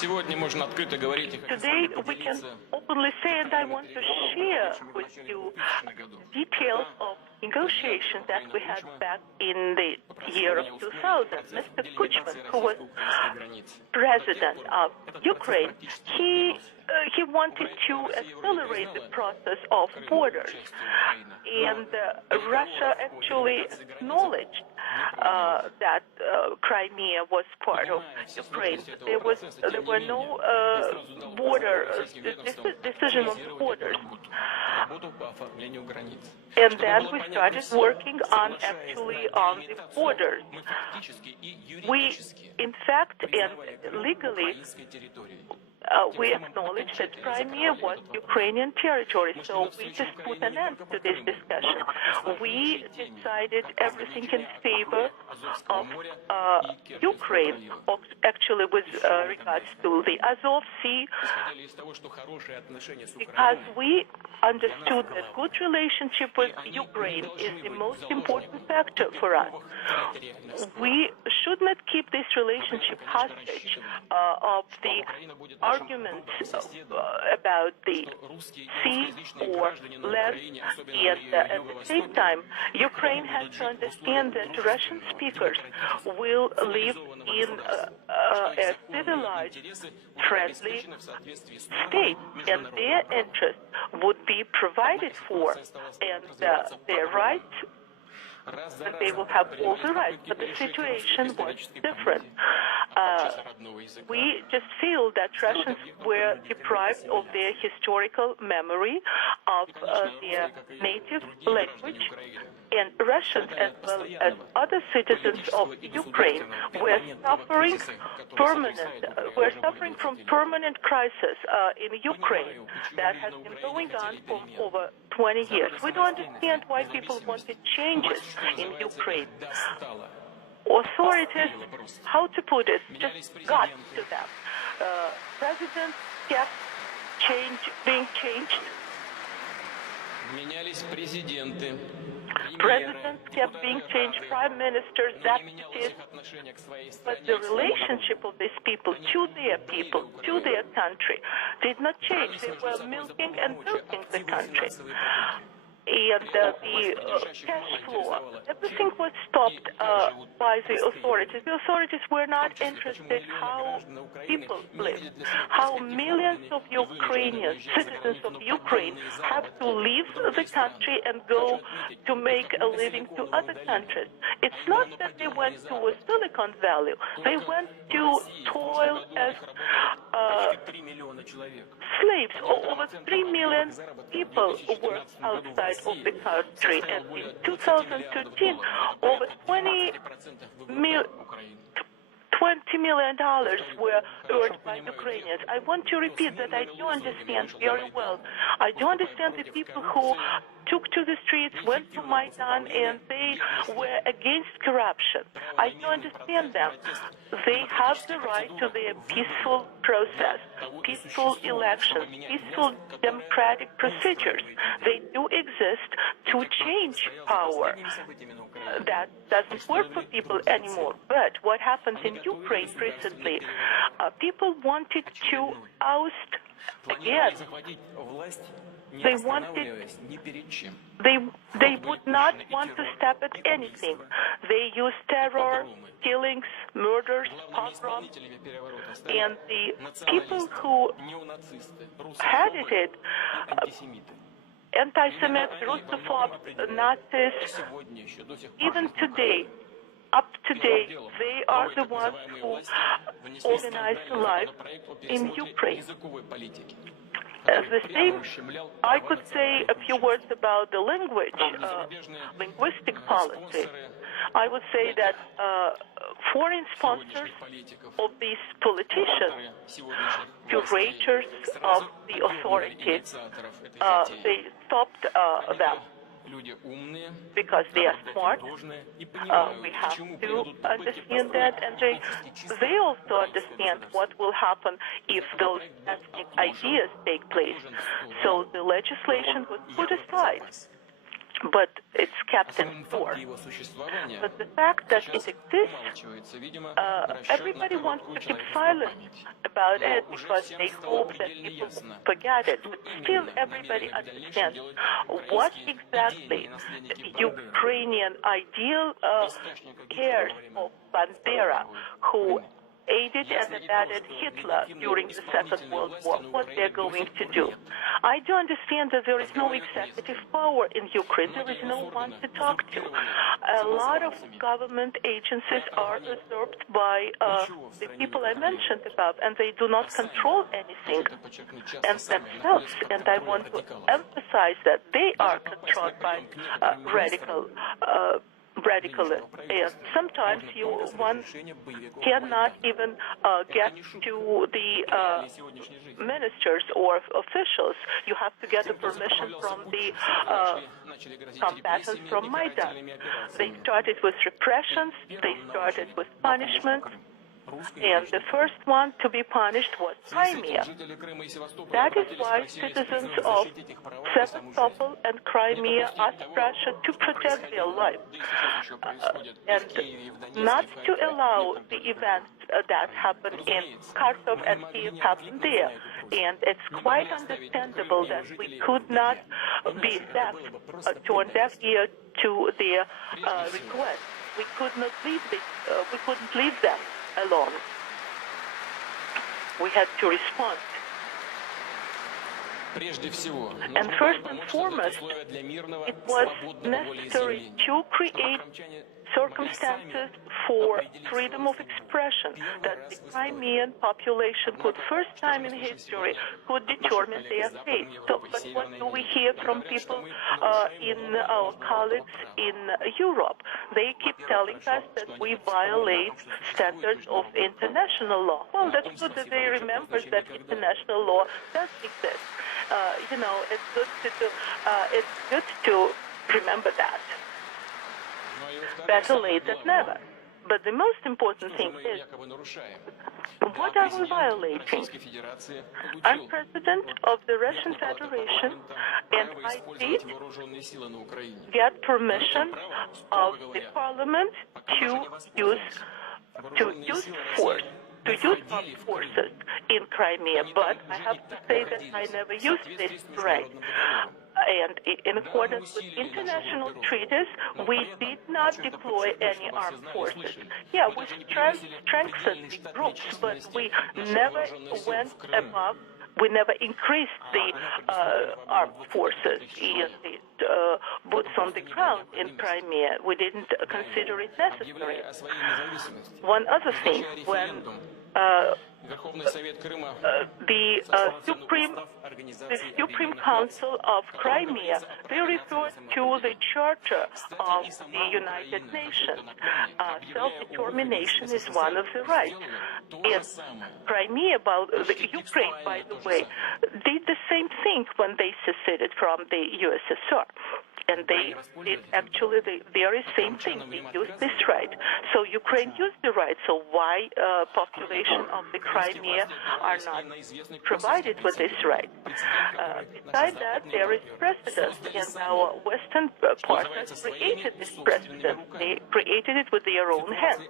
Today we can openly say, and I want to share with you details of negotiations that we had back in the year of 2000. Mr. Putin, who was president of Ukraine, he wanted to accelerate the process of borders, and Russia actually acknowledged that Crimea was part of Ukraine. There were no border decision on borders. And then we started working on the borders. We, in fact, and legally, we acknowledge that Crimea was Ukrainian territory, so we just put an end to this discussion. We decided everything in favor of Ukraine, actually with regards to the Azov Sea, because we understood that good relationship with Ukraine is the most important factor for us. We should not keep this relationship hostage of the arguments about the sea or land, and at the same time, Ukraine has to understand that Russian speakers will live in a civilized, friendly state, and their interests would be provided for, and their rights, and they will have all the rights, but the situation was different. We just feel that Russians were deprived of their historical memory, of their native language, and Russians, as well as other citizens of Ukraine, were suffering from permanent crisis in Ukraine that has been going on for over 20 years. We don't understand why people wanted changes in Ukraine. Authorities, how to put it, just got to them. Presidents kept being changed. Presidents kept being changed, prime ministers, deputies, but the relationship of these people, to their country, did not change. They were milking and milking the country. And the cash flow, everything was stopped by the authorities. The authorities were not interested in how people live, how millions of Ukrainians, citizens of Ukraine, have to leave the country and go to make a living to other countries. It's not that they went to a Silicon Valley. They went to toil as slaves. Over 3 million people worked outside of the country, and in 2013, over $20 million were earned by Ukrainians. I want to repeat that I do understand very well. I do understand the people who took to the streets, went to Maidan, and they were against corruption. I do understand them. They have the right to their peaceful process, peaceful elections, peaceful democratic procedures. They do exist to change power. That doesn't work for people anymore. But what happened in Ukraine recently, people wanted to oust again. They would not want to step at anything. They used terror, killings, murders, pogroms, and the people who headed it, anti-Semites, Russophobes, Nazis, even today, up to date, they are the ones who organize life in Ukraine. The same, I could say a few words about the linguistic policy. I would say that foreign sponsors of these politicians, curators of the authorities, they stopped them. Because they are smart, we have to understand that, and they also understand what will happen if those ethnic ideas take place. So the legislation was put aside. but it's kept in store. But the fact that it exists, everybody wants to keep silent about it because they hope that people forget it. But still, everybody understands what exactly the Ukrainian ideal heirs of Bandera, who aided and abetted Hitler during the Second World War, what they're going to do. I do understand that there is no executive power in Ukraine. There is no one to talk to. A lot of government agencies are usurped by the people I mentioned above, and they do not control anything and themselves. And I want to emphasize that they are controlled by radicalists, and sometimes one cannot even get to the ministers or officials. You have to get a permission from the combatants from Maidan. They started with repressions, they started with punishment, and the first one to be punished was Crimea. That is why citizens of Sevastopol and Crimea asked Russia to protect their lives and not to allow the events that happened in Kharkov and Kiev happen there. And it's quite understandable that we could not be deaf, turn deaf ear to their request. We could not leave we couldn't leave them alone. We had to respond. And first and foremost, it was necessary to create circumstances for freedom of expression, that the Crimean population could, first time in history, could determine their fate. So, but what do we hear from people, in our colleagues in Europe? They keep telling us that we violate standards of international law. Well, that's good that they remember that international law does exist. It's good to remember that. Better late than never. But the most important thing is, what are we violating? I'm president of the Russian Federation, and I did get permission of the parliament to use force. To use armed forces in Crimea, but I have to say that I never used this right. And in accordance with international treaties, we did not deploy any armed forces. Yeah, we strengthened the groups, but we never went above. We never increased the armed forces and the boots on the ground in Crimea. We didn't consider it necessary. One other thing, when the Supreme Council of Crimea, they referred to the Charter of the United Nations. Self-determination is one of the rights. And Crimea, Ukraine, by the way, did the same thing when they seceded from the USSR. And they did actually the very same thing. They used this right. So Ukraine used the right. So why population of the Crimea are not provided with this right? Besides that, there is precedent, and our Western partners created this precedent. They created it with their own hands.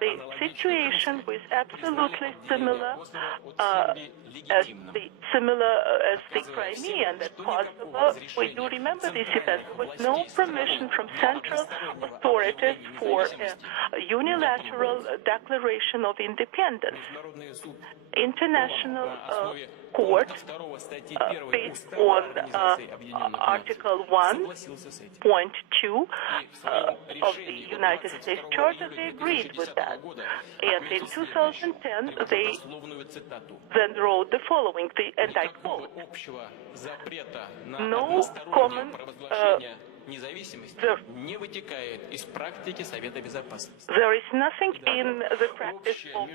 The situation was absolutely similar as the Crimea and at Kosovo. We do remember this event. There was no permission from central authorities for a unilateral declaration of independence. International court, based on Article 1.2 of the United States Charter, they agreed with that. And in 2010, they then wrote the following, and I quote, no common there is nothing in the practice of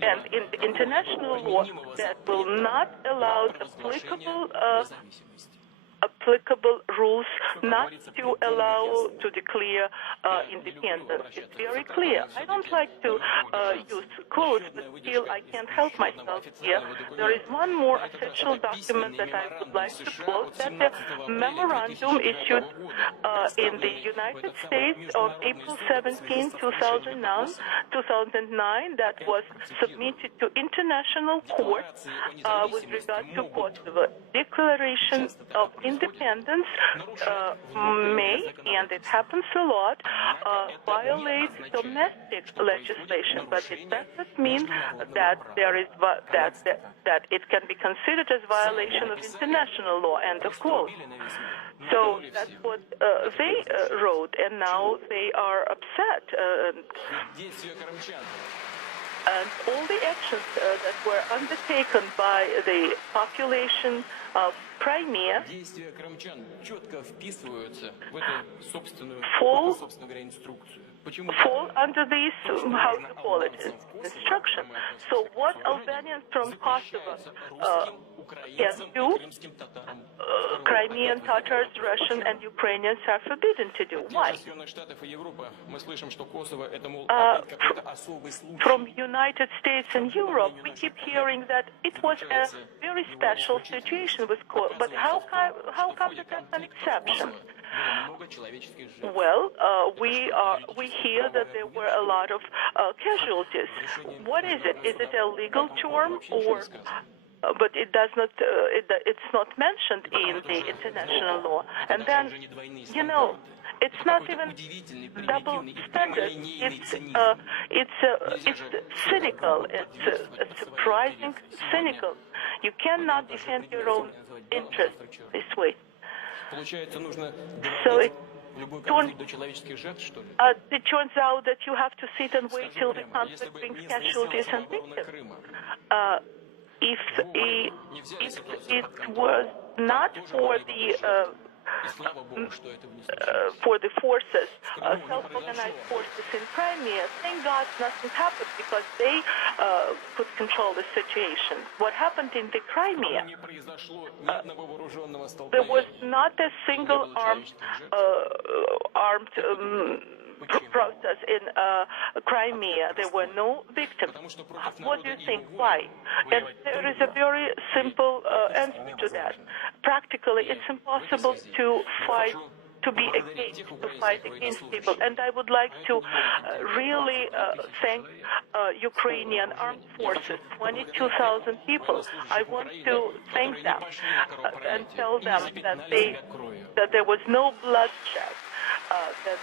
and in applicable rules not to allow to declare independence. It's very clear. I don't like to use quotes, but still I can't help myself here. There is one more essential document that I would like to quote, that the memorandum issued in the United States on April 17, 2009, that was submitted to international court with regard to Kosovo. Declaration of independence may, and it happens a lot, violate domestic legislation, but it doesn't mean that there is that it can be considered as violation of international law. End of quote. So that's what they wrote, and now they are upset. And all the actions that were undertaken by the population of Crimea fall under these, how to call it, instruction. So what Albanians from Kosovo can do, Crimean Tatars, Russian, and Ukrainians are forbidden to do. Why? From United States and Europe, we keep hearing that it was a very special situation with Kosovo. But how come that that's an exception? Well, we hear that there were a lot of casualties. What is it? Is it a legal term, or? But it does not. It's not mentioned in the international law. And then, it's not even double standard. It's cynical. It's surprising cynical. You cannot defend your own interest this way. So it turns out that you have to sit and wait till the conflict brings casualties and victims. If it was not for the forces, self-organized forces in Crimea, thank God nothing happened, because they could control the situation. What happened in the Crimea? There was not a single armed process in Crimea. There were no victims. What do you think? Why? And there is a very simple answer to that. Practically, it's impossible to fight against people. And I would like to really thank Ukrainian armed forces, 22,000 people. I want to thank them and tell them that there was no bloodshed, that